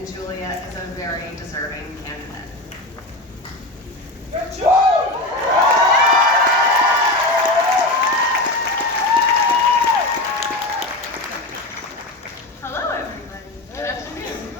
and Julia is a very deserving candidate. Hello, everybody. Good afternoon.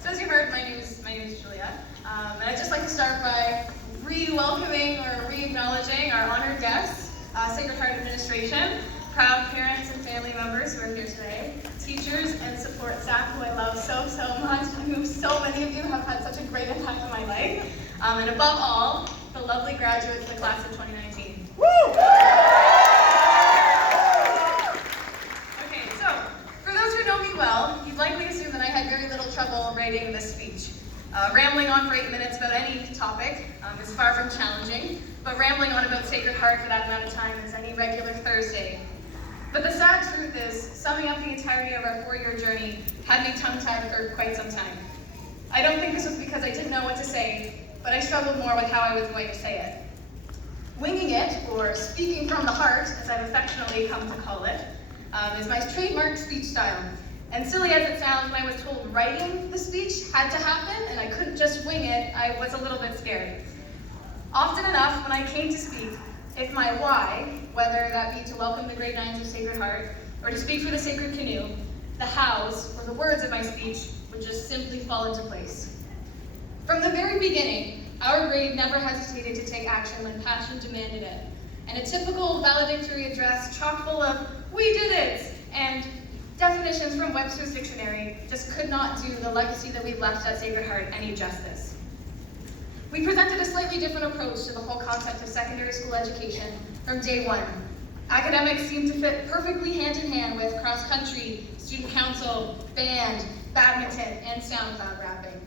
So as you heard, my name is Julia, and I'd just like to start by re-welcoming or re-acknowledging our honored guests, Sacred Heart Administration, proud parents and family members who are here today, teachers and support staff who I love so much, and who so many of you have had such a great impact on my life, and above all, the lovely graduates of the class of 2019. Woo! Okay, so for those who know me well, you'd likely assume that I had very little trouble writing this speech. Rambling on for 8 minutes about any topic is far from challenging, but rambling on about Sacred Heart for that amount of time is any regular Thursday. But the sad truth is, summing up the entirety of our 4-year journey had me tongue-tied for quite some time. I don't think this was because I didn't know what to say, but I struggled more with how I was going to say it. Winging it, or speaking from the heart, as I've affectionately come to call it, is my trademark speech style. And silly as it sounds, when I was told writing the speech had to happen and I couldn't just wing it, I was a little bit scared. Often enough, when I came to speak, if my why, whether that be to welcome the grade 9s of Sacred Heart, or to speak for the Sacred Canoe, the hows, or the words of my speech would just simply fall into place. From the very beginning, our grade never hesitated to take action when passion demanded it. And a typical valedictorian address chock full of, "We did it!" and definitions from Webster's Dictionary just could not do the legacy that we've left at Sacred Heart any justice. We presented a slightly different approach to the whole concept of secondary school education from day one. Academics seemed to fit perfectly hand in hand with cross-country, student council, band, badminton, and SoundCloud rapping.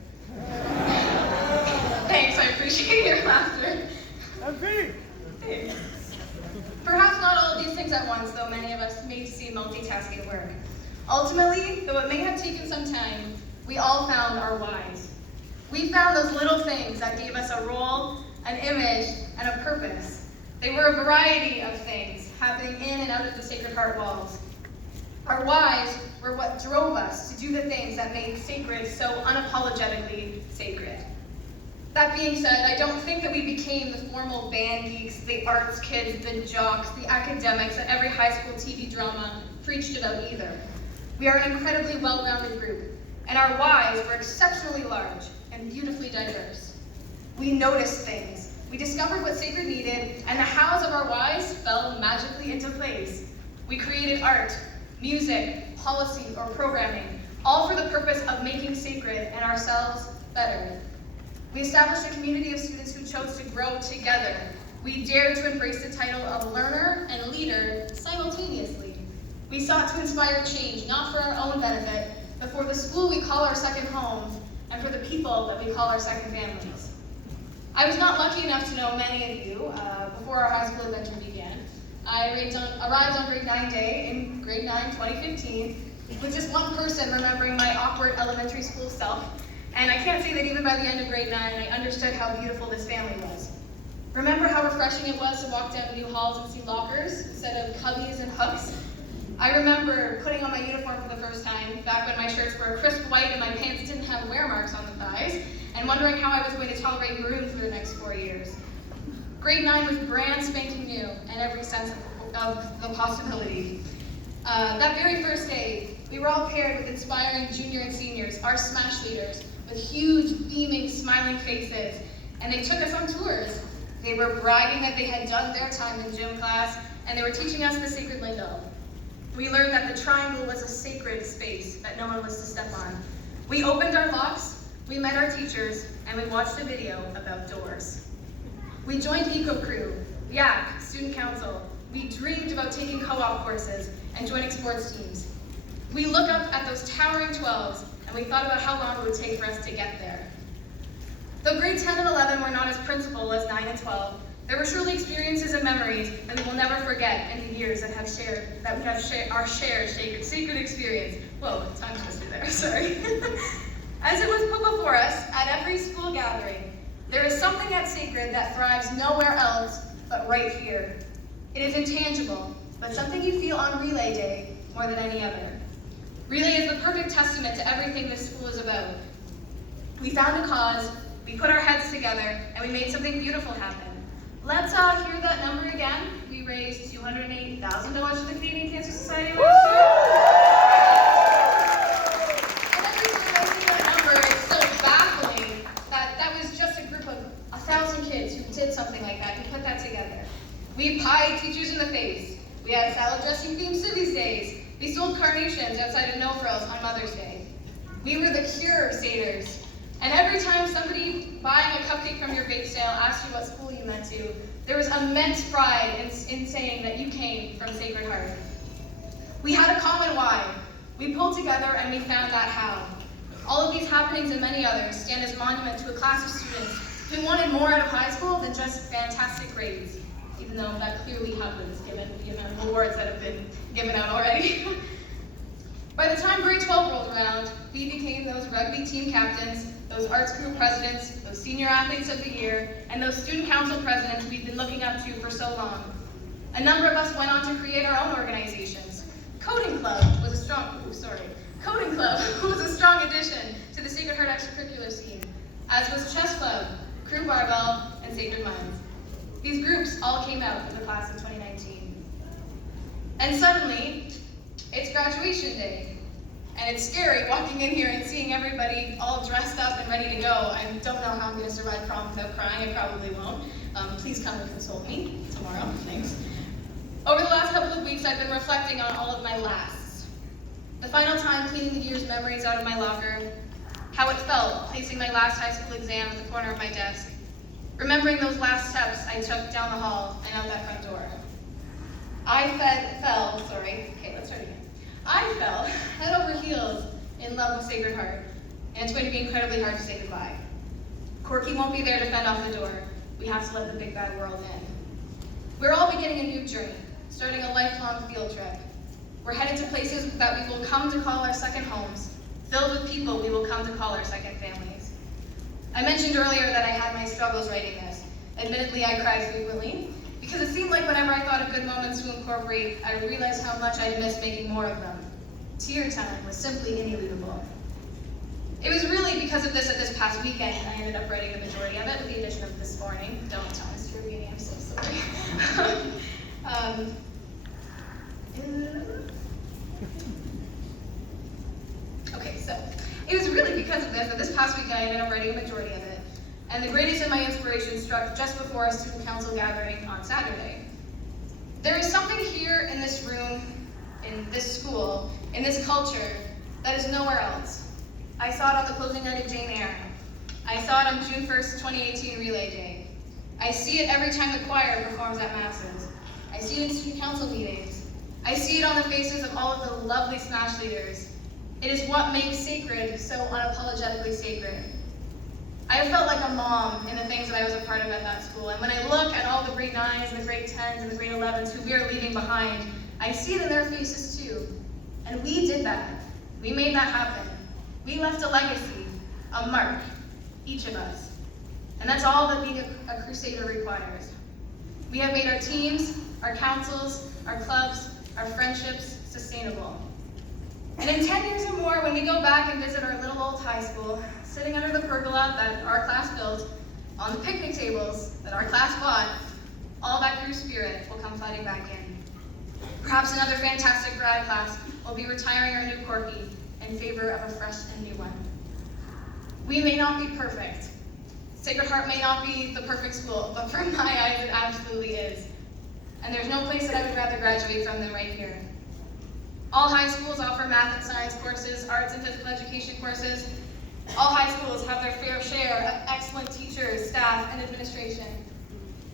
Thanks, I appreciate your laughter. Perhaps not all of these things at once, though many of us may see multitasking work. Ultimately, though it may have taken some time, we all found our whys. We found those little things that gave us a role, an image, and a purpose. They were a variety of things happening in and out of the Sacred Heart walls. Our whys were what drove us to do the things that made sacred so unapologetically sacred. That being said, I don't think that we became the formal band geeks, the arts kids, the jocks, the academics that every high school TV drama preached about either. We are an incredibly well-rounded group, and our whys were exceptionally large and beautifully diverse. We noticed things, we discovered what Sacred needed, and the hows of our whys fell magically into place. We created art, music, policy, or programming, all for the purpose of making Sacred and ourselves better. We established a community of students who chose to grow together. We dared to embrace the title of learner and leader simultaneously. We sought to inspire change, not for our own benefit, but for the school we call our second home, and for the people that we call our second families. I was not lucky enough to know many of you before our high school adventure began. I arrived on grade 9 day in grade 9, 2015, with just one person remembering my awkward elementary school self, and I can't say that even by the end of grade 9, I understood how beautiful this family was. Remember how refreshing it was to walk down new halls and see lockers instead of cubbies and hooks? I remember putting on my uniform for the first time, back when my shirts were crisp white and my pants didn't have wear marks on the thighs, and wondering how I was going to tolerate maroon for the next 4 years. Grade 9 was brand spanking new in every sense of the possibility. That very first day, we were all paired with inspiring junior and seniors, our smash leaders, with huge, beaming, smiling faces, and they took us on tours. They were bragging that they had done their time in gym class, and they were teaching us the sacred lingo. We learned that the triangle was a sacred space that no one was to step on. We opened our locks, we met our teachers, and we watched a video about doors. We joined Eco Crew, YAC, Student Council. We dreamed about taking co-op courses and joining sports teams. We looked up at those towering 12s, and we thought about how long it would take for us to get there. Though grade 10 and 11 were not as principal as 9 and 12, there were surely experiences and memories that we will never forget in the years that have shared our shared sacred experience. Whoa, tongue twister there, sorry. As it was put before us at every school gathering, there is something at Sacred that thrives nowhere else but right here. It is intangible, but something you feel on relay day more than any other. Relay is the perfect testament to everything this school is about. We found a cause, we put our heads together, and we made something beautiful happen. Let's hear that number again. We raised $208,000 for the Canadian Cancer Society last year. And every time I see that number, it's so baffling that that was just a group of 1,000 kids who did something like that, who put that together. We pied teachers in the face. We had salad dressing themed Civvies Days. We sold carnations outside of No Frills on Mother's Day. We were the cure satyrs. And every time somebody buying a cupcake from your bake sale asked you what school you went to, there was immense pride in saying that you came from Sacred Heart. We had a common why. We pulled together and we found that how. All of these happenings and many others stand as monument to a class of students who wanted more out of high school than just fantastic grades, even though that clearly happens given the amount of awards that have been given out already. By the time grade 12 rolled around, we became those rugby team captains, those arts group presidents, those senior athletes of the year, and those student council presidents we've been looking up to for so long. A number of us went on to create our own organizations. Coding Club was a strong addition to the Sacred Heart extracurricular scene, as was Chess Club, Crew Barbell, and Sacred Minds. These groups all came out of the class of 2019. And suddenly, it's graduation day. And it's scary walking in here and seeing everybody all dressed up and ready to go. I don't know how I'm going to survive prom without crying. I probably won't. Please come and console me tomorrow. Thanks. Over the last couple of weeks, I've been reflecting on all of my lasts. The final time cleaning the year's memories out of my locker, how it felt placing my last high school exam at the corner of my desk, remembering those last steps I took down the hall and out that front door. I fell head over heels in love with Sacred Heart, and it's going to be incredibly hard to say goodbye. Corky won't be there to fend off the door. We have to let the big bad world in. We're all beginning a new journey, starting a lifelong field trip. We're headed to places that we will come to call our second homes, filled with people we will come to call our second families. I mentioned earlier that I had my struggles writing this. Admittedly, I cried frequently, because it seemed like whenever I thought of good moments to incorporate, I realized how much I'd missed making more of them. Tear time was simply ineludible. It was really because of this that this past weekend I ended up writing the majority of it, with the addition of this morning. Don't tell Mr. Rubini, I'm so sorry. Okay, so it was really because of this that this past weekend I ended up writing a majority of it. And the greatest of my inspiration struck just before our student council gathering on Saturday. There is something here in this room, in this school, in this culture, that is nowhere else. I saw it on the closing night of Jane Eyre. I saw it on June 1st, 2018 Relay Day. I see it every time the choir performs at masses. I see it in student council meetings. I see it on the faces of all of the lovely Smash leaders. It is what makes sacred so unapologetically sacred. I have felt like a mom in the things that I was a part of at that school, and when I look at all the grade 9s and the grade 10s and the grade 11s who we are leaving behind, I see it in their faces too. And we did that. We made that happen. We left a legacy, a mark, each of us. And that's all that being a crusader requires. We have made our teams, our councils, our clubs, our friendships sustainable. And in 10 years or more, when we go back and visit our little old high school, sitting under the pergola that our class built, on the picnic tables that our class bought, all that grew spirit will come flooding back in. Perhaps another fantastic grad class will be retiring our new Corky in favor of a fresh and new one. We may not be perfect. Sacred Heart may not be the perfect school, but from my eyes, it absolutely is. And there's no place that I would rather graduate from than right here. All high schools offer math and science courses, arts and physical education courses. All high schools have their fair share of excellent teachers, staff, and administration.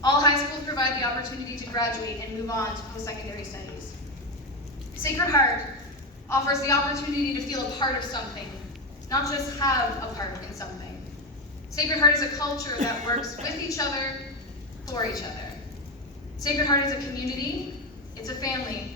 All high schools provide the opportunity to graduate and move on to post-secondary studies. Sacred Heart offers the opportunity to feel a part of something, not just have a part in something. Sacred Heart is a culture that works with each other, for each other. Sacred Heart is a community, it's a family,